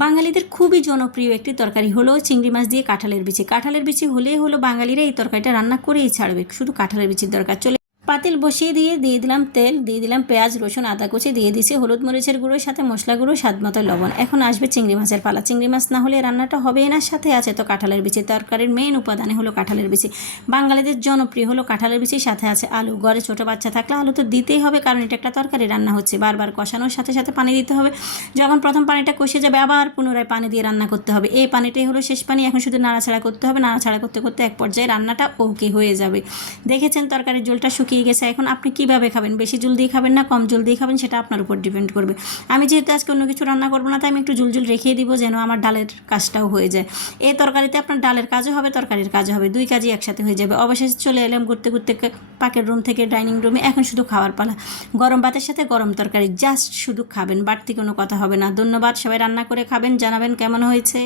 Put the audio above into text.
বাঙালিদের খুবই জনপ্রিয় একটি তরকারি হলো চিংড়ি মাছ দিয়ে কাঁঠালের বিচি। কাঁঠালের বিচি হলেই হলো বাঙালিরা এই তরকারিটা রান্না করেই ছাড়বে। শুধু কাঁঠালের বিচির দরকার। চলে পাতিল বসিয়ে দিয়ে দিয়ে দিলাম তেল, দিয়ে দিলাম পেঁয়াজ, রসুন, আদা কুচি, দিয়ে দিছি হলুদ মরিচের গুঁড়োর সাথে মশলা গুঁড়ো, স্বাদ মতো লবণ। এখন আসবে চিংড়ি মাছের পালা। চিংড়ি মাছ না হলে রান্নাটা হবে না। সাথে আছে তো কাঁঠালের বিচি। তরকারির মেন উপাদানে হলো কাঁঠালের বিচি। বাঙালিদের জনপ্রিয় হলো কাঁঠালের বিচি। সাথে আছে আলু। ঘরে ছোটো বাচ্চা থাকলে আলু তো দিতেই হবে, কারণ এটা একটা তরকারি রান্না হচ্ছে। বারবার কষানোর সাথে সাথে পানি দিতে হবে। যখন প্রথম পানিটা কষে যাবে, আবার পুনরায় পানি দিয়ে রান্না করতে হবে। এই পানিটাই হলো শেষ পানি। এখন শুধু নাড়াছাড়া করতে হবে। নাড়াছাড়া করতে করতে এক পর্যায়ে রান্নাটা ওকে হয়ে যাবে। দেখেছেন তরকারির জলটা শুকিয়ে গেছে। এখন আপনি কীভাবে খাবেন? বেশি জল দিয়ে খাবেন না, কম জল দিয়ে খাবেন? সেটা আপনার উপর ডিপেন্ড করবে। আমি যেহেতু আজকে অন্য কিছু রান্না করব না, তাই আমি একটু জুলজুল রেখে দিব যেন আমার ডালের কাজটাও হয়ে যায়। এই তরকারিতে আপনার ডালের কাজও হবে, তরকারির কাজও হবে। দুই কাজই একসাথে হয়ে যাবে। অবশেষে চলে এলাম ঘুরতে ঘুরতে পাকের রুম থেকে ডাইনিং রুমে এখন শুধু খাওয়ার পালা। গরম ভাতের সাথে গরম তরকারি জাস্ট শুধু খাবেন। বাড়তি কোনো কথা হবে না। ধন্যবাদ। সবাই রান্না করে খাবেন, জানাবেন কেমন হয়েছে?